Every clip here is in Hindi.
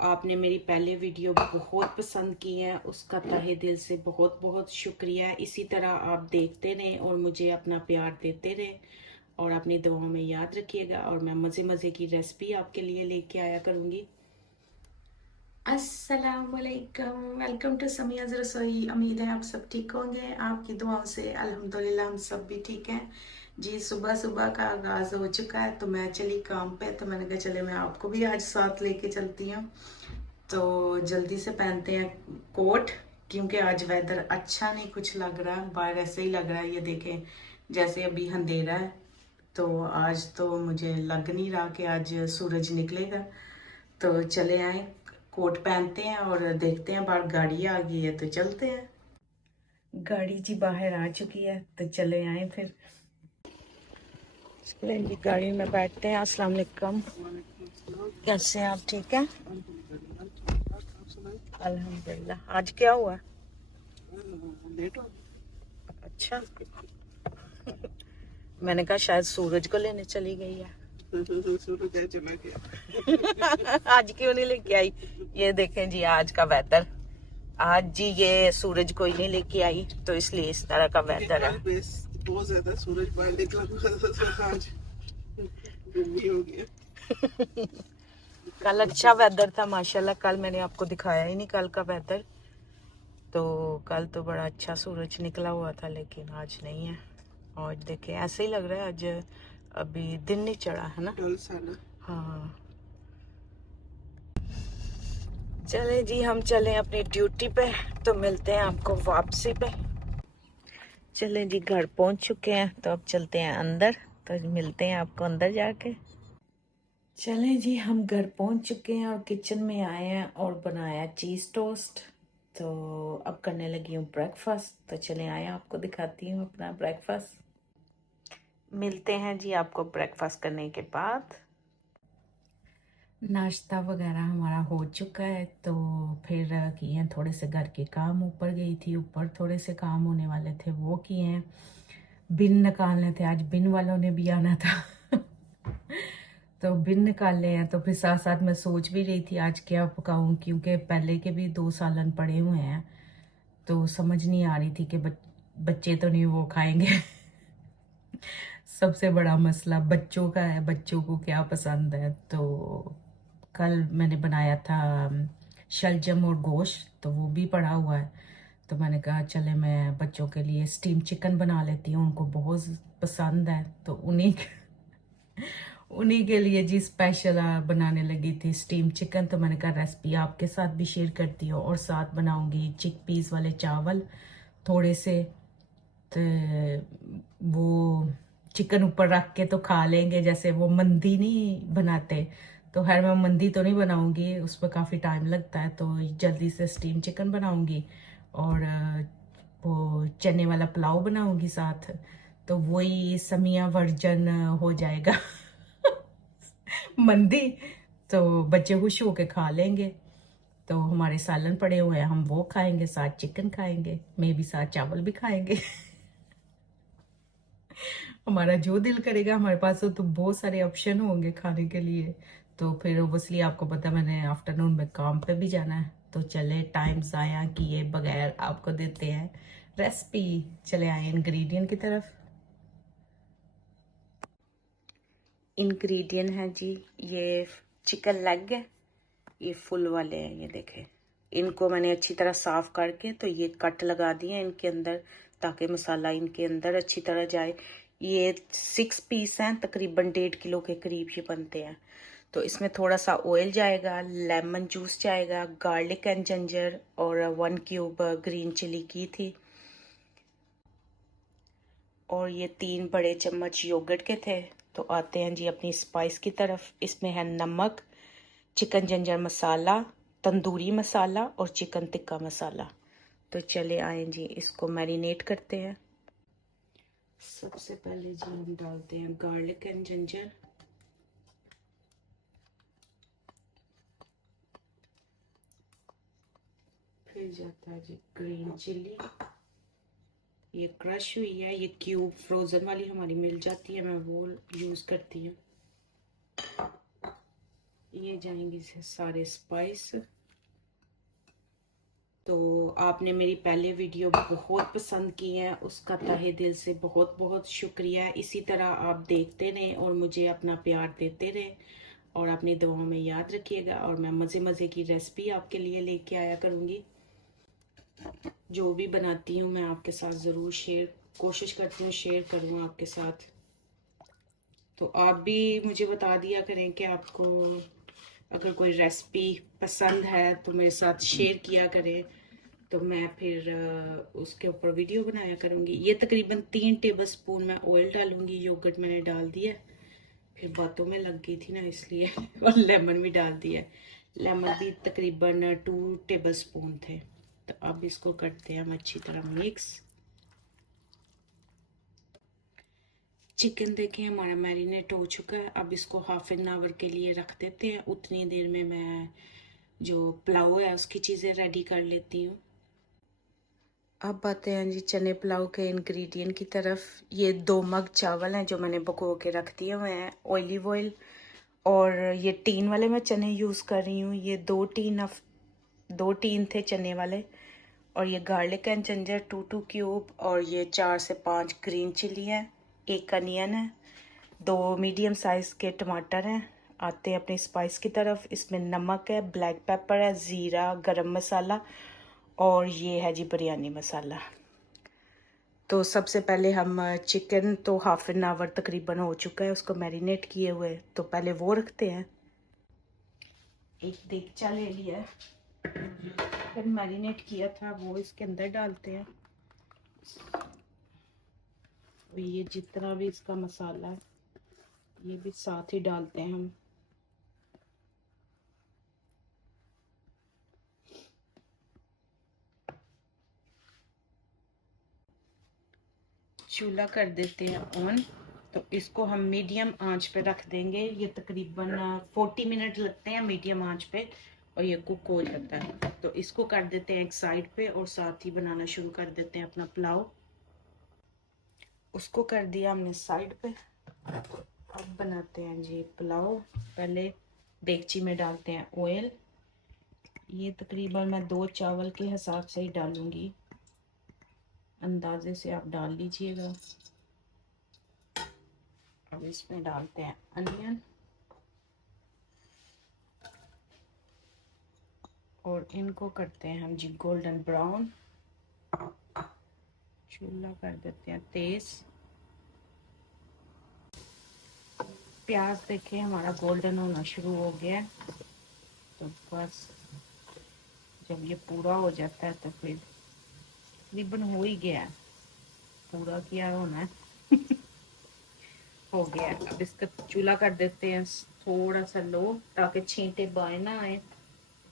आपने मेरी पहले वीडियो बहुत पसंद की है, उसका तहे दिल से बहुत बहुत शुक्रिया। इसी तरह आप देखते रहें और मुझे अपना प्यार देते रहें और अपनी दुआओं में याद रखिएगा। और मैं मज़े मज़े की रेसिपी आपके लिए लेके आया करूँगी। अस्सलाम वालेकुम, वेलकम टू समियाज़ रसोई। उम्मीद है आप सब ठीक होंगे। आपकी दुआओं से अल्हम्दुलिल्लाह हम सब भी ठीक हैं जी। सुबह सुबह का आगाज़ हो चुका है तो मैं चली काम पे, तो मैंने कहा चले मैं आपको भी आज साथ लेके चलती हूँ। तो जल्दी से पहनते हैं कोट, क्योंकि आज वेदर अच्छा नहीं कुछ लग रहा, बाहर ऐसे ही लग रहा है। ये देखें जैसे अभी अंधेरा है, तो आज तो मुझे लग नहीं रहा कि आज सूरज निकलेगा। तो चले आए, कोट पहनते हैं और देखते हैं। बाहर गाड़ी आ गई है तो चलते हैं। गाड़ी जी बाहर आ चुकी है तो चले आए फिर। चलें जी, गाड़ी में बैठते हैं। अस्सलाम वालेकुम, कैसे हैं आप? ठीक है अल्हम्दुलिल्लाह। आज क्या हुआ? अच्छा, मैंने कहा शायद सूरज को लेने चली गई है। सूरज चला गया। आज क्यों नहीं लेके आई? ये देखें जी आज का वेदर। आज जी ये सूरज कोई नहीं लेके आई, तो इसलिए इस तरह का वेदर है। बहुत ज्यादा सूरज बाहर निकला था, आज गर्मी हो गया। कल अच्छा वेदर था माशाल्लाह। कल मैंने आपको दिखाया ही नहीं कल का वेदर। तो कल तो बड़ा अच्छा सूरज निकला हुआ था, लेकिन आज नहीं है। और देखे ऐसे ही लग रहा है आज अभी दिन नहीं चढ़ा है ना। हाँ, चले जी हम चले अपनी ड्यूटी पे, तो मिलते हैं आपको वापसी पे। चले जी, घर पहुंच चुके हैं तो अब चलते हैं अंदर, तो मिलते हैं आपको अंदर जाके। चले जी, हम घर पहुंच चुके हैं और किचन में आए हैं और बनाया चीज़ टोस्ट। तो अब करने लगी हूँ ब्रेकफास्ट, तो चले आए आपको दिखाती हूँ अपना ब्रेकफास्ट। मिलते हैं जी आपको ब्रेकफास्ट करने के बाद। नाश्ता वगैरह हमारा हो चुका है, तो फिर किए हैं थोड़े से घर के काम। ऊपर गई थी, ऊपर थोड़े से काम होने वाले थे वो किए हैं। बिन निकालने थे, आज बिन वालों ने भी आना था। तो बिन निकाले हैं, तो फिर साथ साथ मैं सोच भी रही थी आज क्या पकाऊं, क्योंकि पहले के भी 2 सालन पड़े हुए हैं। तो समझ नहीं आ रही थी कि बच्चे तो नहीं वो खाएंगे। सबसे बड़ा मसला बच्चों का है, बच्चों को क्या पसंद है। तो कल मैंने बनाया था शलजम और गोश्त, तो वो भी पड़ा हुआ है। तो मैंने कहा चले मैं बच्चों के लिए स्टीम चिकन बना लेती हूँ, उनको बहुत पसंद है। तो उन्हीं के लिए जी स्पेशल बनाने लगी थी स्टीम चिकन। तो मैंने कहा रेसिपी आपके साथ भी शेयर करती हूँ, और साथ बनाऊंगी चिक पीस वाले चावल थोड़े से। तो वो चिकन ऊपर रख के तो खा लेंगे, जैसे वो मंदी नहीं बनाते। तो खैर मैं मंदी तो नहीं बनाऊंगी, उस पर काफ़ी टाइम लगता है। तो जल्दी से स्टीम चिकन बनाऊंगी और वो चने वाला पुलाव बनाऊंगी साथ। तो वही समिया वर्जन हो जाएगा। मंदी। तो बच्चे खुश होके खा लेंगे। तो हमारे सालन पड़े हुए हैं, हम वो खाएंगे, साथ चिकन खाएंगे, मे भी साथ चावल भी खाएंगे। हमारा जो दिल करेगा, हमारे पास तो बहुत सारे ऑप्शन होंगे खाने के लिए। तो फिर ओबियसली आपको पता मैंने आफ्टरनून में काम पे भी जाना है। तो चले टाइम ज़ाया किए बगैर आपको देते हैं रेसिपी। चले आए इंग्रेडिएंट की तरफ। इंग्रेडिएंट है जी, ये चिकन लेग है, ये फुल वाले हैं। ये देखें, इनको मैंने अच्छी तरह साफ करके तो ये कट लगा दिए इनके अंदर, ताकि मसाला इनके अंदर अच्छी तरह जाए। ये 6 पीस हैं, तकरीबन 1.5 किलो के करीब ये बनते हैं। तो इसमें थोड़ा सा ऑयल जाएगा, लेमन जूस जाएगा, गार्लिक एंड जिंजर, और 1 क्यूब ग्रीन चिली की थी, और ये 3 बड़े चम्मच योगर्ट के थे। तो आते हैं जी अपनी स्पाइस की तरफ। इसमें है नमक, चिकन जिंजर मसाला, तंदूरी मसाला और चिकन टिक्का मसाला। तो चले आए जी, इसको मैरिनेट करते हैं। सबसे पहले जी हम डालते हैं गार्लिक एंड जिंजर, फिर जाता है जी ग्रीन चिली। ये क्रश हुई है, ये क्यूब फ्रोज़न वाली हमारी मिल जाती है, मैं वो यूज़ करती हूँ। ये जाएंगे से सारे स्पाइस। तो आपने मेरी पहले वीडियो बहुत पसंद की है, उसका तहे दिल से बहुत बहुत शुक्रिया। इसी तरह आप देखते रहें और मुझे अपना प्यार देते रहें और अपनी दुआओं में याद रखिएगा। और मैं मज़े मज़े की रेसिपी आपके लिए लेके आया करूँगी। जो भी बनाती हूँ मैं आपके साथ ज़रूर कोशिश करती हूँ शेयर करूँ आपके साथ। तो आप भी मुझे बता दिया करें कि आपको अगर कोई रेसिपी पसंद है तो मेरे साथ शेयर किया करें, तो मैं फिर उसके ऊपर वीडियो बनाया करूँगी। ये तकरीबन 3 टेबलस्पून मैं ऑयल डालूँगी। योगर्ट मैंने डाल दिया, फिर बातों में लग गई थी ना इसलिए और लेमन भी डाल दिया। लेमन भी तकरीबन 2 टेबलस्पून थे। तो अब इसको करते हैं हम अच्छी तरह मिक्स। चिकन देखें हमारा मैरिनेट हो चुका है। अब इसको हाफ एन आवर के लिए रख देते हैं। उतनी देर में मैं जो पुलाव है उसकी चीज़ें रेडी कर लेती हूँ। अब आते हैं जी चने पुलाव के इंग्रेडिएंट की तरफ। ये 2 मग चावल हैं जो मैंने भिगो के रख दिए हुए हैं, ऑलिव ऑयल। और ये टीन वाले मैं चने यूज़ कर रही हूँ। ये 2 टीन थे चने वाले। और ये गार्लिक एंड जिंजर 2 क्यूब। और ये 4 से 5 ग्रीन चिली है, 1 अनियन है, 2 मीडियम साइज़ के टमाटर हैं। आते हैं अपनी स्पाइस की तरफ। इसमें नमक है, ब्लैक पेपर है, ज़ीरा, गरम मसाला और ये है जी बिरयानी मसाला। तो सबसे पहले हम चिकन तो हाफ एन आवर तकरीबन हो चुका है उसको मैरिनेट किए हुए, तो पहले वो रखते हैं। एक देगचा ले लिया, फिर मैरिनेट किया था वो इसके अंदर डालते हैं। और ये जितना भी इसका मसाला है ये भी साथ ही डालते हैं हम। चूल्हा कर देते हैं ऑन। तो इसको हम मीडियम आंच पे रख देंगे। ये तकरीबन 40 मिनट लगते हैं मीडियम आंच पे और ये कुक हो जाता है। तो इसको कर देते हैं एक साइड पे और साथ ही बनाना शुरू कर देते हैं अपना पुलाव। उसको कर दिया हमने साइड पे। अब बनाते हैं जी पुलाव। पहले देगची में डालते हैं ऑयल। ये तकरीबन मैं 2 चावल के हिसाब से ही डालूंगी, अंदाजे से आप डाल लीजिएगा। अब इसमें डालते हैं अनियन और इनको करते हैं हम जी गोल्डन ब्राउन। चूल्हा कर देते हैं तेज। प्याज देखें हमारा गोल्डन होना शुरू हो गया। तो बस जब ये पूरा हो जाता है तो फिर तकरीबन हो ही गया, पूरा क्या होना है हो गया। अब इसका चूल्हा कर देते हैं थोड़ा सा लो, ताकि छींटे बाएं ना आए।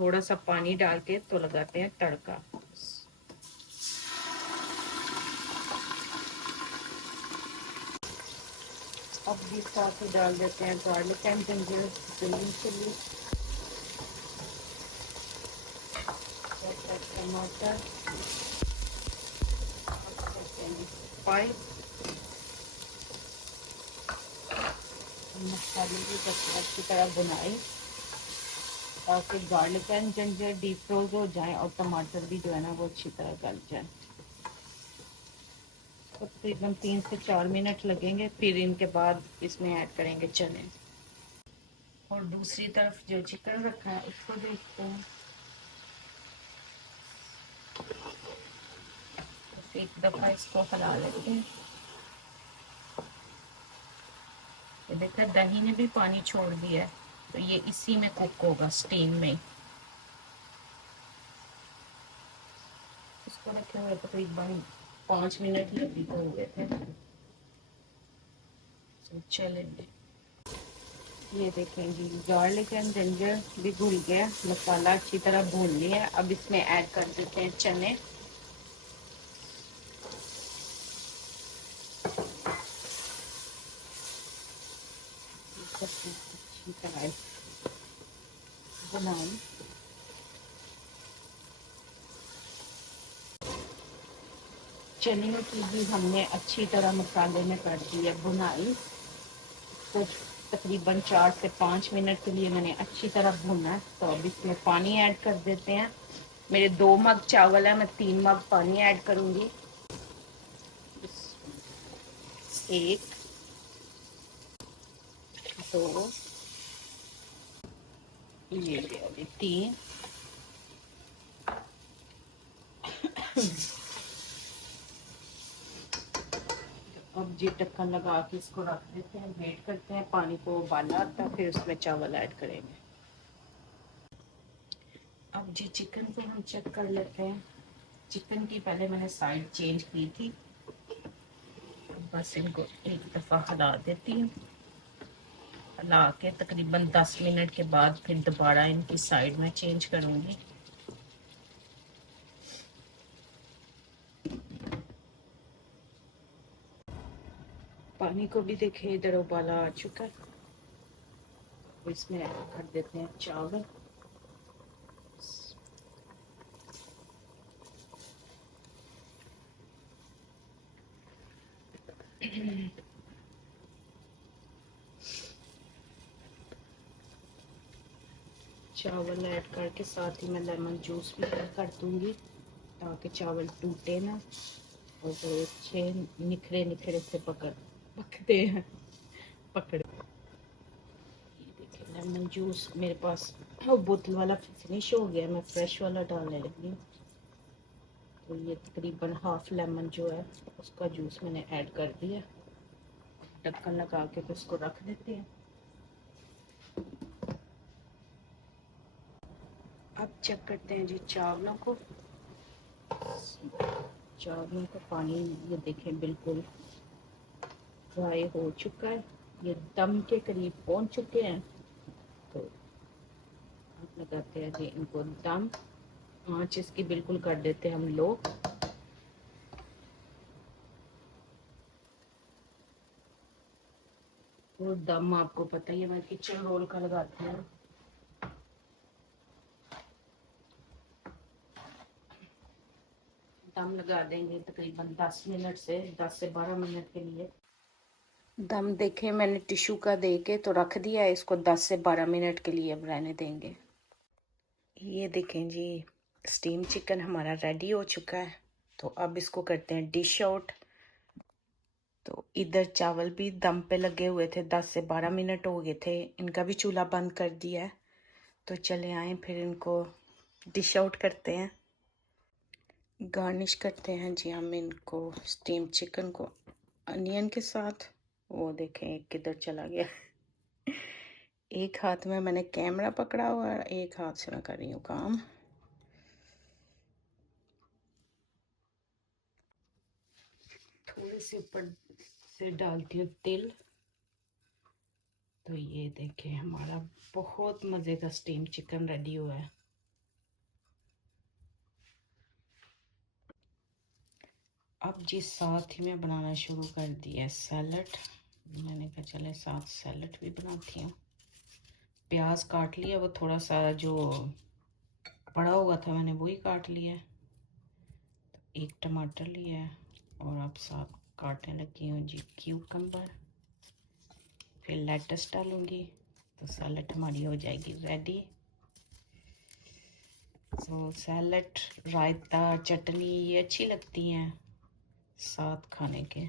थोड़ा सा पानी डाल के तो लगाते हैं तड़का। अब भी साथ ही डाल देते हैं garlic and ginger, green chilli, टमाटर, स्पाइस, मसाले की अच्छी तरह बुनाई ताकि गार्लिक एंड जिंजर डीप फ्रोज हो जाए और टमाटर भी जो है ना वो अच्छी तरह गल जाए। तो तकरीबन 3 से 4 मिनट लगेंगे। फिर इनके बाद इसमें ऐड करेंगे चने। और दूसरी तरफ जो चिकन रखा है उसको देखते हैं। एक दफा इसको हिला लेते हैं। ये देखा दही ने भी पानी छोड़ दिया है, तो ये इसी में कुक होगा, स्टीम में। इसको रखे हुए तकरीबन 5 मिनट ही अभी तो हुए थे। तो चलेंगे। ये देखेंगे गार्लिक एंड जिंजर भी भून गया, मसाला अच्छी तरह भून लिया। अब इसमें ऐड कर देते हैं चने। अच्छी तरह बनाई। चने की भी हमने अच्छी तरह मसाले में कर दी है बुनाई। तो तकरीबन 4 से 5 मिनट के लिए मैंने अच्छी तरह भूनना है। तो अब इसमें पानी ऐड कर देते हैं। मेरे 2 मग चावल है, मैं 3 मग पानी ऐड करूँगी। 1 2 ये 3। अब जी ढक्कन लगा के इसको रख देते हैं, वेट करते हैं पानी को उबाला आता है, फिर उसमें चावल ऐड करेंगे। अब जी चिकन को हम चेक कर लेते हैं। चिकन की पहले मैंने साइड चेंज की थी, बस इनको एक दफ़ा हिला देती हूँ। हिला के तकरीबन 10 मिनट के बाद फिर दोबारा इनकी साइड में चेंज करूँगी। पानी को भी देखें इधर उबाला आ चुका है। इसमें ऐड कर देते हैं चावल। चावल ऐड करके साथ ही मैं लेमन जूस भी ऐड कर दूंगी ताकि चावल टूटे ना और बड़े अच्छे निखरे निखरे से पकते हैं पकड़े। ये देखिए लेमन जूस मेरे पास बोतल वाला फिनिश हो गया, मैं फ्रेश वाला डालने लगी हूँ। तो ये तकरीबन हाफ लेमन जो है उसका जूस मैंने ऐड कर दिया। ढक्कन लगा के तो इसको रख देते हैं। अब चेक करते हैं जी चावलों को। चावलों का पानी ये देखें बिल्कुल फ्राई हो चुका है, ये दम के करीब पहुंच चुके हैं। तो अब लगाते हैं जी इनको दम। आँच इसकी बिल्कुल कर देते हैं हम लो। और दम आपको पता ही है मैं किचन रोल का लगाती हूँ। दम लगा देंगे तकरीबन 10 मिनट से 10 से 12 मिनट के लिए। दम देखें मैंने टिश्यू का दे के तो रख दिया है, इसको 10 से 12 मिनट के लिए अब रहने देंगे। ये देखें जी स्टीम चिकन हमारा रेडी हो चुका है। तो अब इसको करते हैं डिश आउट। तो इधर चावल भी दम पे लगे हुए थे, 10 से 12 मिनट हो गए थे, इनका भी चूल्हा बंद कर दिया है। तो चले आए फिर इनको डिश आउट करते हैं। गार्निश करते हैं जी हम इनको स्टीम चिकन को अनियन के साथ। वो देखें एक किधर चला गया। एक हाथ में मैंने कैमरा पकड़ा हुआ है, एक हाथ से मैं कर रही हूँ काम। थोड़े से ऊपर से डालती हूँ तेल। तो ये देखें हमारा बहुत मज़े का स्टीम चिकन रेडी हुआ है। अब जी साथ ही मैं बनाना शुरू कर दिया सैलड। मैंने कहा चले साथ सैलड भी बनाती हूँ। प्याज काट लिया, वो थोड़ा सा जो पड़ा हुआ था मैंने वही काट लिया। तो एक टमाटर लिया है और अब साथ काटने लगी हूँ जी क्यूकम्बर। फिर लेटस डालूंगी तो सैलड हमारी हो जाएगी रेडी। तो सैलड रायता चटनी ये अच्छी लगती हैं साथ खाने के।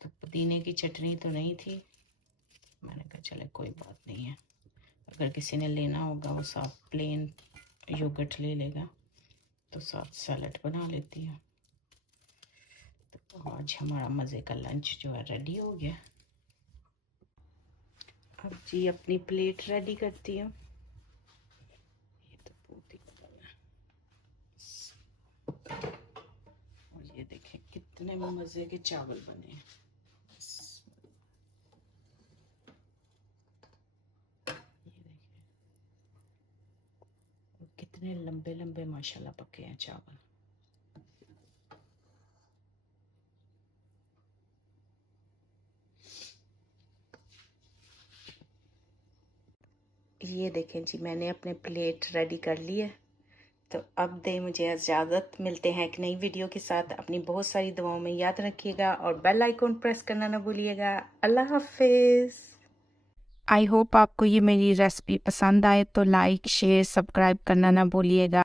तो पुदीने की चटनी तो नहीं थी, मैंने कहा चले कोई बात नहीं है, अगर किसी ने लेना होगा वो साथ प्लेन योगर्ट ले लेगा। तो साथ सैलड बना लेती हूँ। तो आज हमारा मज़े का लंच जो है रेडी हो गया। अब जी अपनी प्लेट रेडी करती हूँ। ये तो बहुत ही और ये देखें कितने मज़े के चावल बने हैं। कितने लंबे लंबे माशाल्लाह पके हैं चावल। ये देखें जी मैंने अपने प्लेट रेडी कर ली है। तो अब दे मुझे इजाज़त, मिलते हैं एक नई वीडियो के साथ। अपनी बहुत सारी दुआओं में याद रखिएगा और बेल आइकॉन प्रेस करना ना भूलिएगा। अल्लाह हाफिज़। आई होप आपको ये मेरी रेसिपी पसंद आए, तो लाइक शेयर सब्सक्राइब करना ना भूलिएगा।